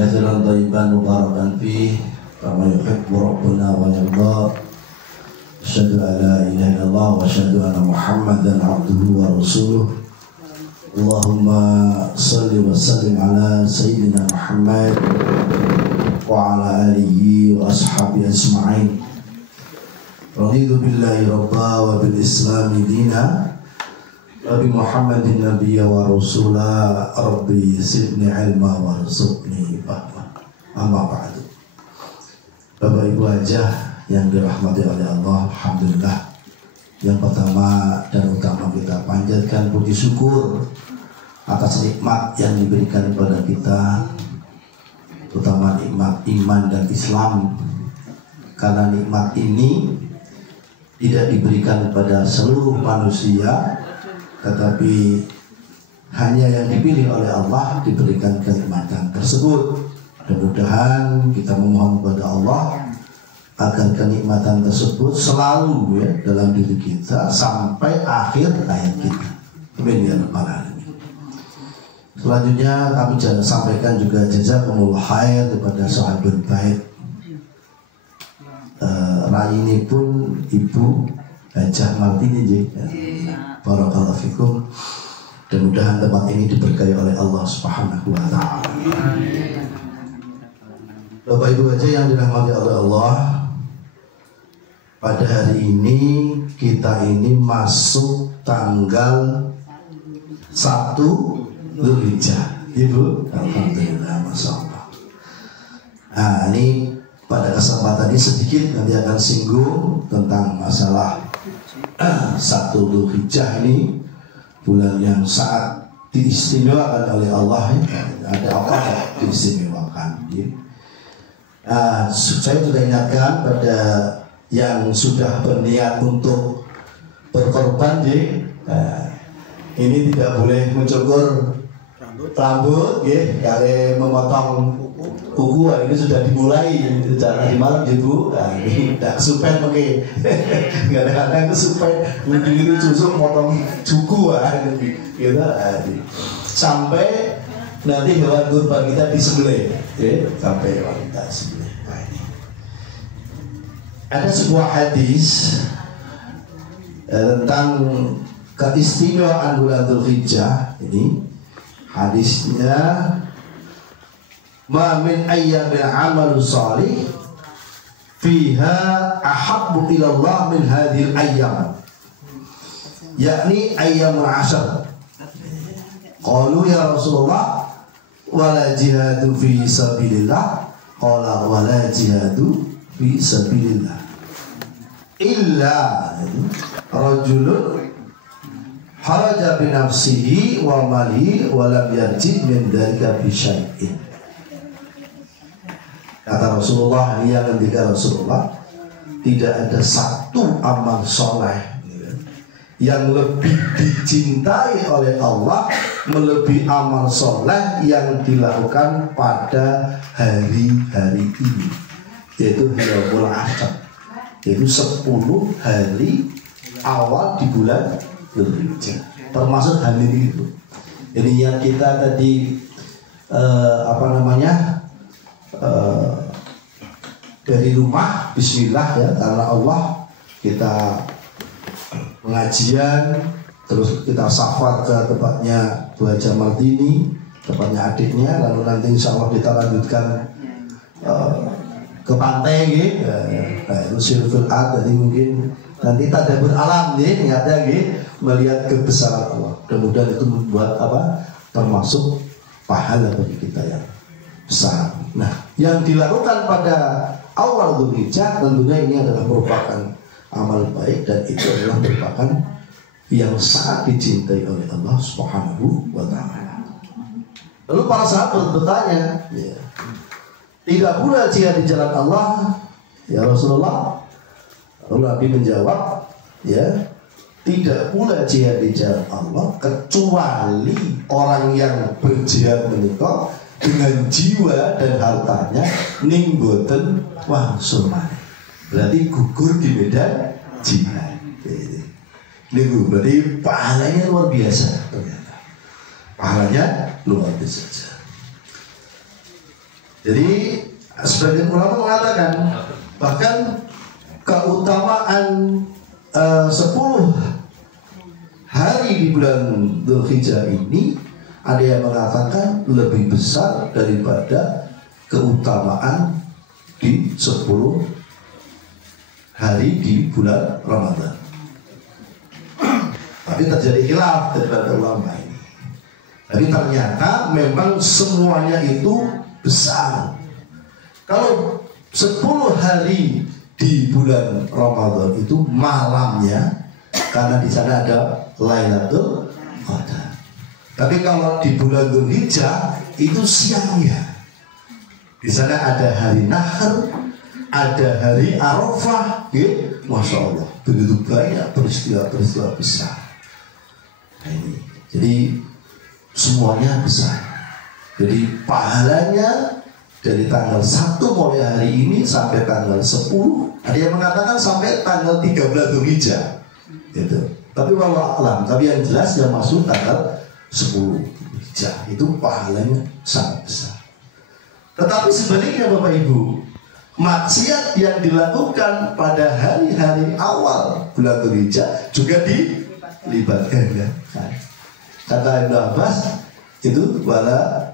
كثيرا طيبا مباركا فيه كما يحب ربنا ويرضى. أشهد أن لا إله إلا الله وأشهد أن محمدا عبده ورسوله. اللهم صل وسلم على سيدنا محمد وعلى آله وأصحابه أجمعين. رضيت بالله ربا وبالإسلام دينا وبمحمد النبي ورسولا. ربي زدني علما warzuqni fahma. Amma ba'du. Bapak Ibu Hajah yang dirahmati oleh Allah, alhamdulillah. Yang pertama dan utama kita panjatkan puji syukur atas nikmat yang diberikan kepada kita, terutama nikmat iman dan Islam. Karena nikmat ini tidak diberikan kepada seluruh manusia, tetapi hanya yang dipilih oleh Allah diberikan kenikmatan tersebut. Mudah-mudahan kita memohon kepada Allah agar kenikmatan tersebut selalu dalam diri kita sampai akhir hayat kita. Amin ya rabbal alamin. Selanjutnya kami sampaikan juga jazakumullah khair kepada sahabat baik. Ini pun Ibu Hajah Martini, barakallahu fikum. Mudah-mudahan tempat ini diberkahi oleh Allah Subhanahu wa taala. Bapak Ibu Hajah yang dirahmati oleh Allah, pada hari ini kita ini masuk tanggal 1 Dzulhijjah. Ibu, alhamdulillah, masya Allah. Nah, ini pada kesempatan ini sedikit nanti akan singgung tentang masalah 1 Dzulhijjah ini, bulan yang sangat diistimewakan oleh Allah. Ada apa yang diistimewakan? Saya sudah ingatkan pada yang sudah berniat untuk berkorban, ini tidak boleh mencukur rambut, kali memotong kuku. Ini sudah dimulai sejak malam, Bu. Ini tidak kesupen pakai, kadang-kadang kesupen begini susuk potong cuku, gitu. Sampai nanti hewan kurban kita disembelih, sampai hewan kita disembelih. Ada sebuah hadis tentang keistimewaan bulan Dzulhijjah. Ini hadisnya, ma min ayyamil amalu salih fiha ahabbu ila Allah min hadhil ayyam, yakni ayyamul ashar. Qalu ya Rasulullah wala jihadu fi sabilillah. Qala wala jihadu fi sabilillah illa rajulun haraja bi nafsihi wa malihi wa lam yarji min dzalika bi syai'in. Kata Rasulullah, ini yang ketika Rasulullah, tidak ada satu amal soleh yang lebih dicintai oleh Allah melebihi amal soleh yang dilakukan pada hari-hari ini, yaitu Yaumul Ashar, yaitu 10 hari awal di bulan Dzulhijjah, termasuk hari ini itu. Jadi yang kita tadi dari rumah Bismillah, karena Allah kita pengajian, terus kita safar ke tempatnya Bu Hajah Martini, tempatnya adiknya, lalu nanti insya Allah kita lanjutkan ke pantai, itu Sirful Ad. Jadi mungkin nanti tadabbur alam, ada melihat kebesaran Allah. Mudah-mudahan itu membuat termasuk pahala bagi kita yang besar. Nah, yang dilakukan pada awal Dzulhijjah tentunya ini adalah merupakan amal baik, dan itu adalah merupakan yang sangat dicintai oleh Allah Subhanahu wa taala. Lalu para sahabat bertanya, tidak pula jihad di jalan Allah ya Rasulullah? Lalu Nabi menjawab, tidak pula jihad di jalan Allah kecuali orang yang berjihad menikah dengan jiwa dan hartanya ning boten wangsul. Berarti gugur di medan jihad. Ini berarti pahalanya luar biasa ternyata. Pahalanya luar biasa. Jadi sebagian ulama mengatakan bahkan keutamaan 10 hari di bulan Dzulhijjah ini ada yang mengatakan lebih besar daripada keutamaan di 10 hari di bulan Ramadan. Tapi terjadi khilaf daripada ulama ini. Tapi ternyata memang semuanya itu besar. Kalau 10 hari di bulan Ramadan itu malamnya, karena di sana ada Lailatul Qadar. Tapi kalau di bulan Dzulhijjah itu siangnya. Di sana ada hari Nahr, ada hari Arafah, ya, Masya Allah, begitu banyak peristiwa-peristiwa besar. Nah ini, jadi semuanya besar. Jadi pahalanya dari tanggal 1 mulai hari ini sampai tanggal 10, ada yang mengatakan sampai tanggal 13 Dzulhijjah, gitu. Tapi wallahu a'lam, tapi yang jelas yang masuk tanggal 10 Dzulhijjah itu pahalanya sangat besar. Tetapi sebaliknya Bapak Ibu, maksiat yang dilakukan pada hari-hari awal bulan Dzulhijjah juga dilibatkan, ya. Kata Ibnu Abbas itu wala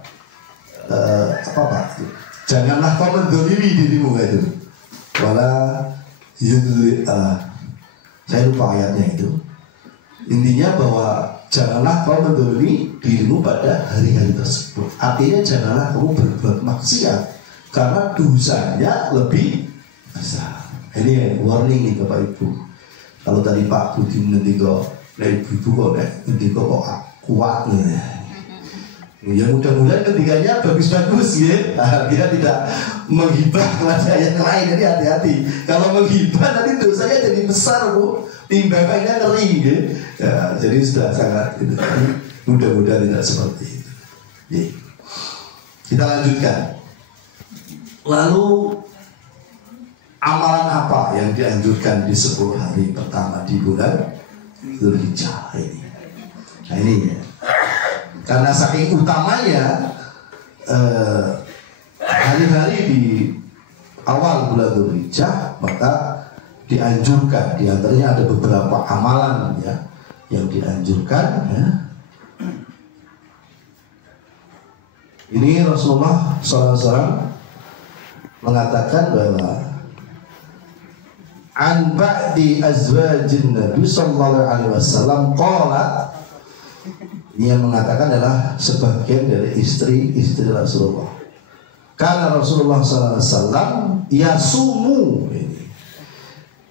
janganlah kau mendolimi dirimu, itu wala yudli, saya lupa ayatnya itu. Intinya bahwa janganlah kau mendolimi dirimu pada hari-hari tersebut. Artinya janganlah kamu berbuat maksiat karena dosanya lebih besar. Ini warning nih Bapak Ibu. Kalau tadi Pak Budi nanti kok dari ibu kok nanti kok kuat nih. Ya mudah-mudahan ketiganya bagus-bagus, ya. Nah, dia tidak menghibah kepada yang lain. Jadi hati-hati. Kalau menghibah nanti dosanya jadi besar, Bu. Timbangannya ngeri, ya. Ya, jadi sudah sangat gitu. Mudah-mudahan tidak seperti itu. Ya. Kita lanjutkan. Lalu amalan apa yang dianjurkan di 10 hari pertama di bulan Dzulhijjah ini? Nah ini ya. Karena saking utamanya hari-hari di awal bulan Dzulhijjah, maka dianjurkan, diantaranya ada beberapa amalan, ya, yang dianjurkan, ya. Ini Rasulullah SAW mengatakan bahwa an ba'di azwajin Nabi sallallahu alaihi wasallam qala, ini yang mengatakan adalah sebagian dari istri-istri Rasulullah. Karena Rasulullah SAW yasumu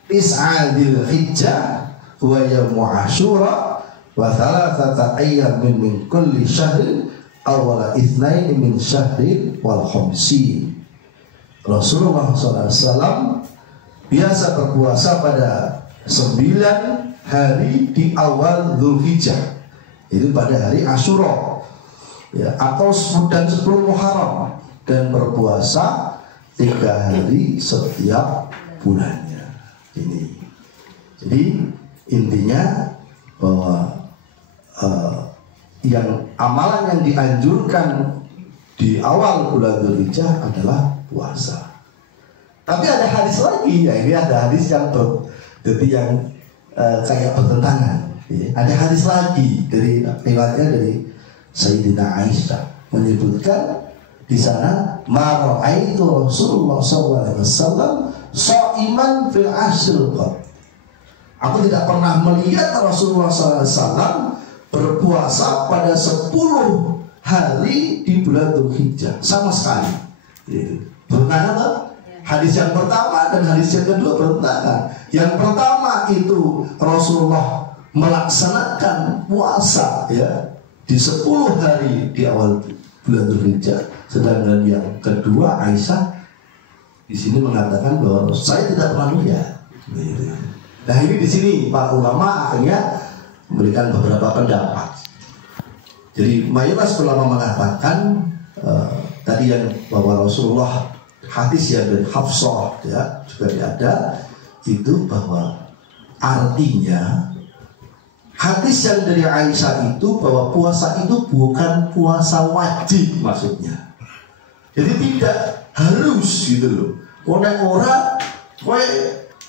Tis'adil Hijjah wa yamu Ashura wa thalathata ayyamin min kulli syahrin awala itsnain min syahrin wal khamsin. Rasulullah SAW biasa berpuasa pada 9 hari di awal Dzulhijjah. Itu pada hari Asyura, ya, atau dan 10 Muharram, dan berpuasa 3 hari setiap bulannya. Ini, jadi intinya bahwa yang amalan yang dianjurkan di awal bulan Dzulhijjah adalah puasa. Tapi ada hadis lagi, ya, ini ada hadis yang kayak bertentangan. Ya, ada hadis lagi dari riwayatnya dari Sayyidina Aisyah menyebutkan di sana ma ra'aitu Rasulullah SAW sha'iman fil ashr qat. Aku tidak pernah melihat Rasulullah SAW berpuasa pada 10 hari di bulan Dzulhijjah sama sekali. Bertentangan tak? Hadis yang pertama dan hadis yang kedua bertentangan. Yang pertama itu Rasulullah melaksanakan puasa, ya, di 10 hari di awal bulan Dzulhijjah. Sedangkan yang kedua Aisyah di sini mengatakan bahwa saya tidak pernah melihat. Nah ini di sini para ulama akhirnya memberikan beberapa pendapat. Jadi mayoritas ulama mengatakan tadi yang bahwa Rasulullah, hadis yang dari Hafsah, ya, juga ada itu bahwa artinya hadis yang dari Aisyah itu bahwa puasa itu bukan puasa wajib maksudnya. Jadi tidak harus gitu loh. Orang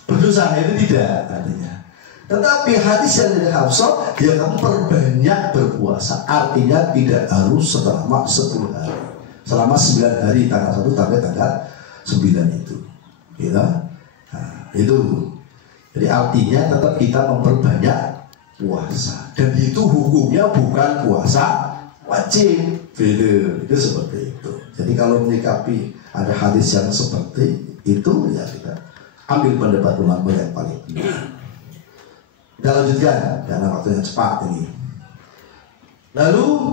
berdosa itu tidak artinya. Tetapi hadis yang dari Hafsah, ya kamu perbanyak berpuasa. Artinya tidak harus selama 10 hari. Selama 9 hari, tanggal 1 sampai tanggal 9 itu. Gitu. Nah, itu. Jadi artinya tetap kita memperbanyak puasa. Dan itu hukumnya bukan puasa wajib. Itu seperti itu. Jadi kalau menyikapi ada hadis yang seperti itu, ya kita ambil pendapat ulama yang paling benar. Kita lanjutkan karena waktunya cepat ini. Lalu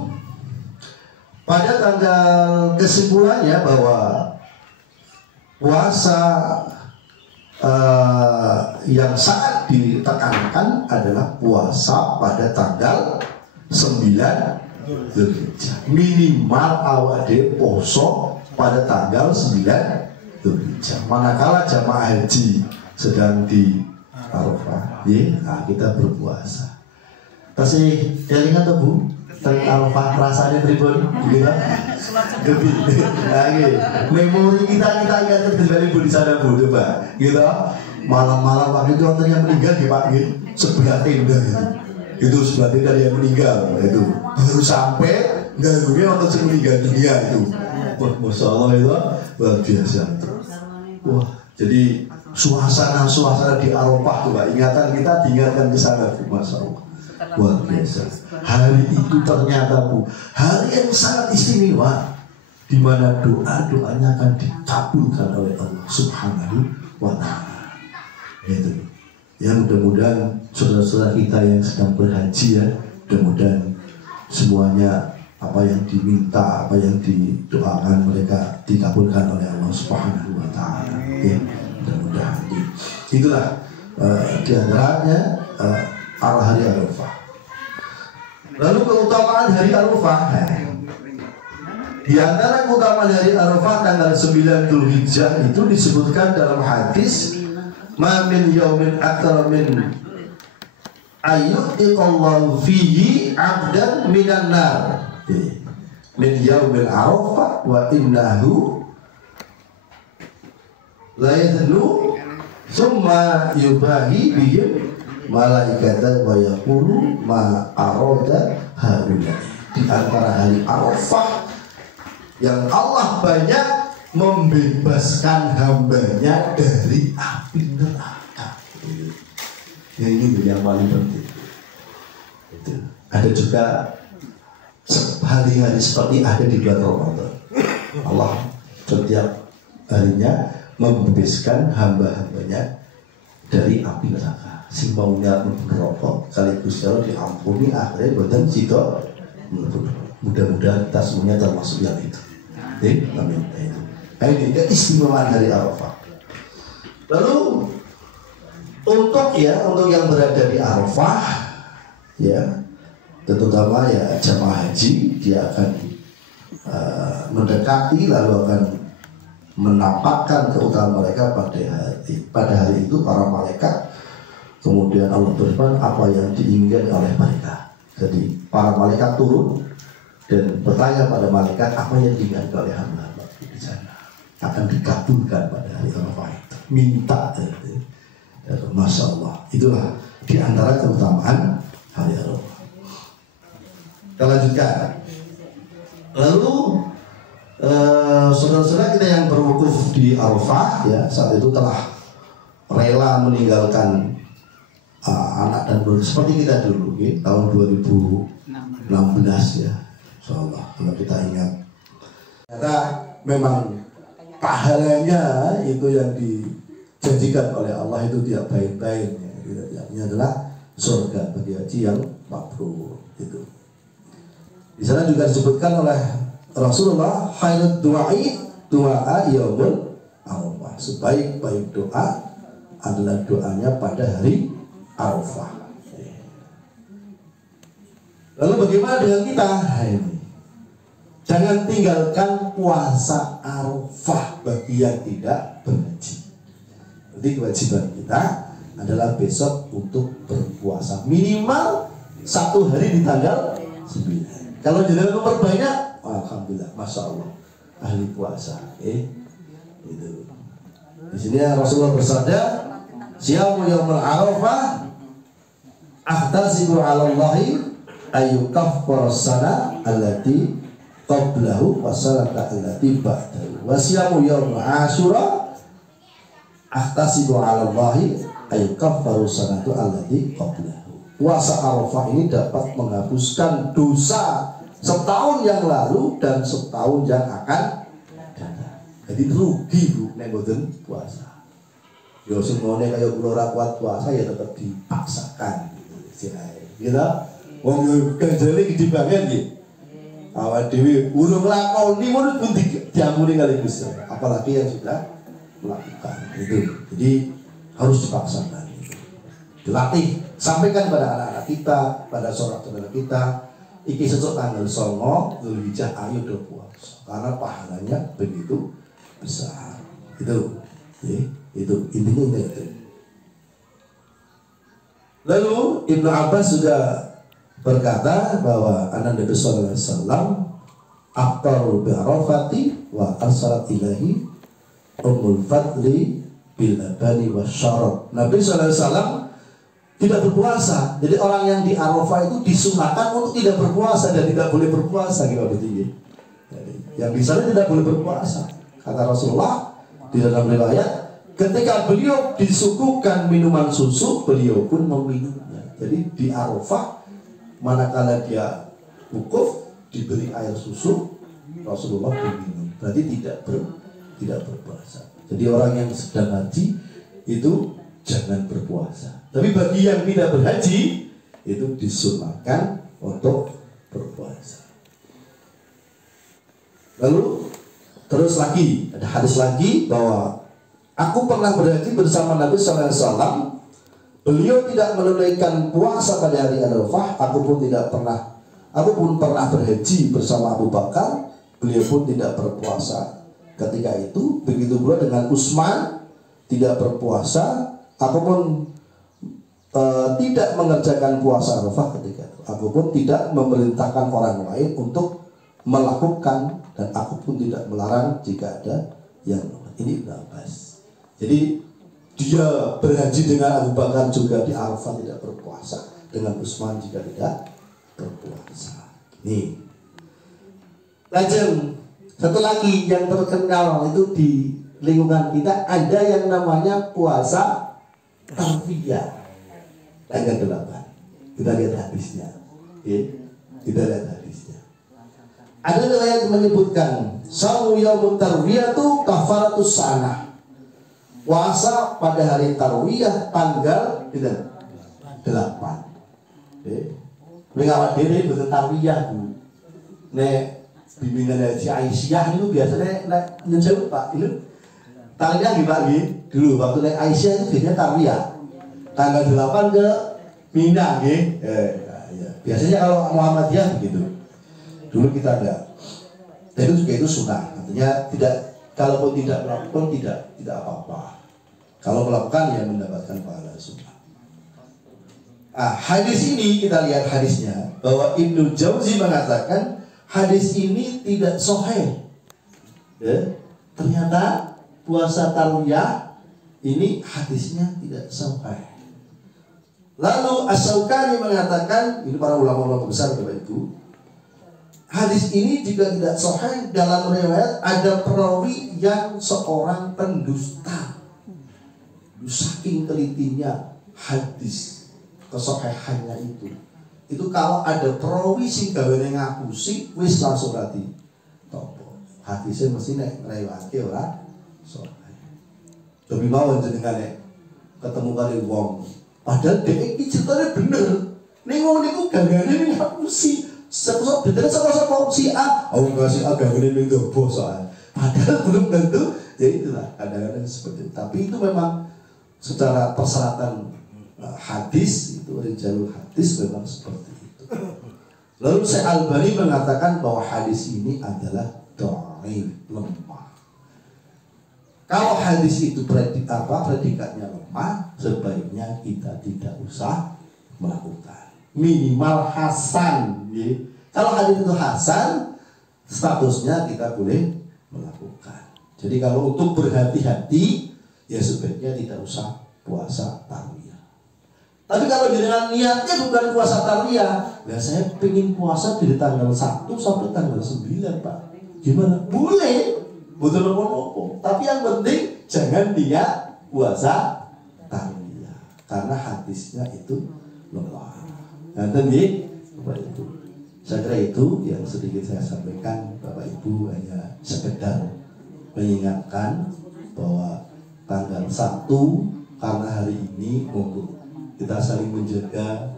pada tanggal kesimpulannya bahwa puasa yang sangat ditekankan adalah puasa pada tanggal 9 Dzulhijjah. Minimal awake poso pada tanggal 9 Dzulhijjah. Manakala jamaah haji sedang di Arafah, nah kita berpuasa. Kasih kelingan tuh Bu, tentang Arafah rasanya pribadi, gitu. Lagi memori kita ingatkan kembali Bu di sana Bu, coba, gitu. Malam-malam waktu itu orang yang meninggal di Pak, sebelah tenda itu sebelah tenda yang meninggal itu baru sampai ganggunya orang yang meninggal dunia itu. Wah, masya Allah itu luar biasa. Wah, jadi suasana di Arafah tuh Pak, ingatan kita diingatkan ke sana Bu, masya Allah. Luar biasa. Hari itu ternyata Bu, hari yang sangat istimewa, di mana doa-doanya akan dikabulkan oleh Allah Subhanahu wa Ta'ala. Itu. Ya mudah-mudahan saudara-saudara kita yang sedang berhaji ya, mudah-mudahan semuanya apa yang diminta, apa yang didoakan mereka dikabulkan oleh Allah Subhanahu wa Ta'ala. Ya, mudah-mudahan. Itulah diantaranya hari Arafah. Lalu keutamaan hari Arafah. Di antara keutamaan hari Arafah tanggal 9 Dzulhijjah itu disebutkan dalam hadis, "Ma min yaumin aktsara min ayyuqallahu fihi 'abdan minan nar." Min yaumil Arafah wa innahu la yadlu summa yubahi bihim malaikata wa yaqulu ma arada haula. Di antara hari Arafah yang Allah banyak membebaskan hambanya dari api neraka. Ya, ini yang paling penting. Itu. Ada juga hari-hari seperti ada di bulan Ramadan. Allah setiap harinya membebaskan hamba-hambanya dari api neraka. Si maunya merokok sekaligus kalau diampuni akhirnya badan sido. Mudah-mudahan kita semuanya termasuk yang itu. Amin. Nah, ini keistimewaan dari Arafah. Lalu untuk yang berada di Arafah, ya, terutama ya jamaah haji, dia akan mendekati lalu akan menampakkan keutamaan mereka pada hari itu para malaikat. Kemudian Allah berfirman apa yang diinginkan oleh mereka. Jadi para malaikat turun dan bertanya pada malaikat apa yang diinginkan oleh hamba-hamba di sana, akan dikabulkan pada hari Arafah itu. Minta itu. Masya Allah. Itulah di antara keutamaan hari Arafah. Kita lanjutkan. Lalu saudara-saudara kita yang berwukuf di Arafah ya, saat itu telah rela meninggalkan anak dan keluarga seperti kita dulu ya, tahun 2016 ya. Insyaallah kalau kita ingat. Karena memang pahalanya itu yang dijanjikan oleh Allah itu tidak baik-baik ya. Ini adalah surga bagi haji yang mabrur itu. Di sana juga disebutkan oleh Rasulullah khairud du'ai du'a yaumul Arafah. Sebaik-baik doa adalah doanya pada hari Arafah. Lalu bagaimana dengan kita? Jangan tinggalkan puasa Arafah bagi yang tidak berhaji. Jadi kewajiban kita adalah besok untuk berpuasa minimal 1 hari di tanggal 9. Kalau jangan memperbanyak, alhamdulillah, masya Allah. ahli puasa. Itu. Di sini Rasulullah bersabda, "Siyamu yaumul Arafah ahtasibu 'ala Allahi ayyukaffara sana allati qablahu wa salata allati ba'dahu. Wa siyamu yaumul Asyura ahtasibu 'ala Allahi ayyukaffaru sanatu allati qablahu." Puasa Arafah ini dapat menghapuskan dosa setahun yang lalu dan setahun yang akan datang. Jadi rugi Bu nek mboten puasa. Ya semuanya kayak kula ora kuat puasa ya tetap dipaksakan gitu. Gitu. Wong kerjane gede banget nggih. Awak dhewe urung lakoni ngono pun diamuni kali Gusti. Apalagi yang sudah melakukan itu. Jadi harus dipaksakan. Dilatih, sampaikan pada anak-anak kita, pada saudara-saudara kita, iki sesuk tanggal 9 Dzulhijjah ayo do puasa. Karena pahalanya begitu besar. Itu intinya itu. Lalu Ibnu Abbas juga berkata bahwa Nabi sallallahu alaihi wasallam aftaru bi Arafati wa arsalat ilahi Ummul Fadli bil labani wasyarab. Nabi sallallahu alaihi wasallam tidak berpuasa. Jadi orang yang di Arafah itu disunahkan untuk tidak berpuasa dan tidak boleh berpuasa gitu berarti. Yang di sana tidak boleh berpuasa. Kata Rasulullah di dalam riwayat, ketika beliau disuguhkan minuman susu, beliau pun meminumnya. Jadi di Arafah manakala dia wukuf diberi air susu, Rasulullah meminum. Berarti tidak berpuasa. Jadi orang yang sedang haji itu jangan berpuasa. Tapi bagi yang tidak berhaji itu disunahkan untuk berpuasa. Lalu terus lagi ada hadis lagi bahwa aku pernah berhaji bersama Nabi sallallahu alaihi wasallam. Beliau tidak menunaikan puasa pada hari Arafah. Aku pun pernah berhaji bersama Abu Bakar. Beliau pun tidak berpuasa ketika itu. Begitu pula dengan Utsman tidak berpuasa. Aku pun tidak mengerjakan puasa Arafah ketika itu. Aku pun tidak memerintahkan orang lain untuk melakukan, dan aku pun tidak melarang jika ada yang ini Ibnu Abbas. Jadi dia berhaji dengan Abu Bakar juga di Arafah tidak berpuasa, dengan Utsman juga tidak berpuasa. Nih, lajeng satu lagi yang terkenal itu di lingkungan kita ada yang namanya puasa tarwiyah. Tanggal 8. Kita lihat hadisnya. Kita lihat hadisnya. Ada riwayat menyebutkan saumu yaumut tarwiyah itu kafaratus sanah. Puasa pada hari tarwiyah tanggal 8. Mengawat diri betul tarwiyah Bu. Nek bimbingan Haji Aisyah itu biasanya nek nyusul Pak itu tarwiyah gimana dulu waktu nek Aisyah itu biasanya tarwiyah tanggal 8 ke Mina nggih. Ya. Biasanya kalau Muhammadiyah begitu. Dulu kita ada. Dan itu juga itu sunnah. Artinya tidak, kalaupun tidak melakukan tidak apa-apa. Kalau melakukan ya mendapatkan pahala sunnah. Hadis ini kita lihat hadisnya bahwa Ibnu Jauzi mengatakan hadis ini tidak sahih. Ternyata puasa tarwiyah ini hadisnya tidak sahih. Lalu Asy-Syaukani mengatakan, ini para ulama-ulama besar Bapak Ibu, hadis ini juga tidak sahih. Dalam riwayat ada perawi yang seorang pendusta. Saking telitinya hadis kesahihannya itu kalau ada perawi sing gawane ngapusi wis langsung rati topo. Hadisnya mesti nek riwayate ora sahih. Tapi mau jenengan ketemu kali wong padahal dia ini ceritanya bener. Nih ngomong niku gangane ning ngapusi. Sepuluh bener sama si A. Oh enggak si A gangane ning dobo soal. Padahal belum tentu. Ya itulah kadang-kadang seperti itu. Tapi itu memang secara persyaratan hadis itu jalur hadis memang seperti itu. Lalu Syekh Albani mengatakan bahwa hadis ini adalah dhaif, lemah. Kalau hadis itu predikatnya lemah, sebaiknya kita tidak usah melakukan. Minimal hasan. Ya. Kalau hadis itu hasan, statusnya kita boleh melakukan. Jadi kalau untuk berhati-hati, ya sebaiknya tidak usah puasa tarwiyah. Tapi kalau dengan niatnya bukan puasa tarwiyah, ya saya pengen puasa dari tanggal 1 sampai tanggal 9 Pak. Gimana? Boleh, betul apa-apa. Tapi yang penting jangan niat puasa tarwiyah, karena hadisnya itu lemah. Nanti nih, Bapak Ibu, saya kira itu yang sedikit saya sampaikan. Bapak Ibu hanya sekedar mengingatkan bahwa tanggal 1 karena hari ini untuk kita saling menjaga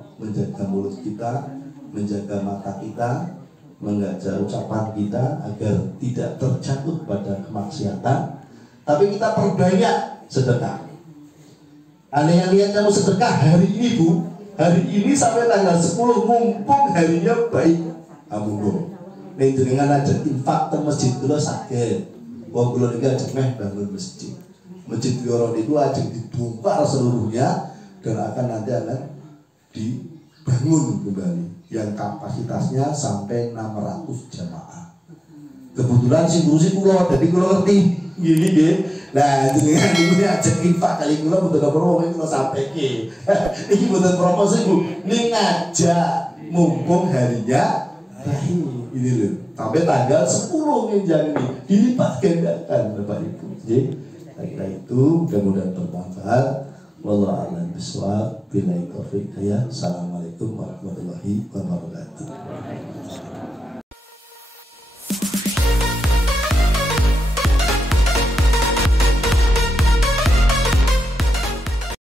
mulut kita, menjaga mata kita, menjaga ucapan kita agar tidak terjatuh pada kemaksiatan. Tapi kita perbanyak sedekah. Ada yang lihat kamu sedekah hari ini Bu, hari ini sampai tanggal 10 mumpung harinya baik. Monggo. Ning jenengan aja infak ke masjid kula saged. Wong kula niki ajeng meh bangun masjid. Masjid Bioro itu ajeng dibongkar seluruhnya dan akan dibangun kembali yang kapasitasnya sampai 600 jamaah. Kebetulan sing ngurusi kula, dadi kula ngerti gini nggih. Nah, jenengan niku ajeng infak kali kula mboten promo kula sampeke. Iki mboten promosi Bu, ning ngajak mumpung harinya ini loh. Sampai tanggal 10 ngenjang ini dilipat gandakan Bapak Ibu. Nggih. Saya kira itu mudah-mudahan bermanfaat. Wallahu a'lam bishawab. Billahi taufiq. Assalamualaikum warahmatullahi wabarakatuh.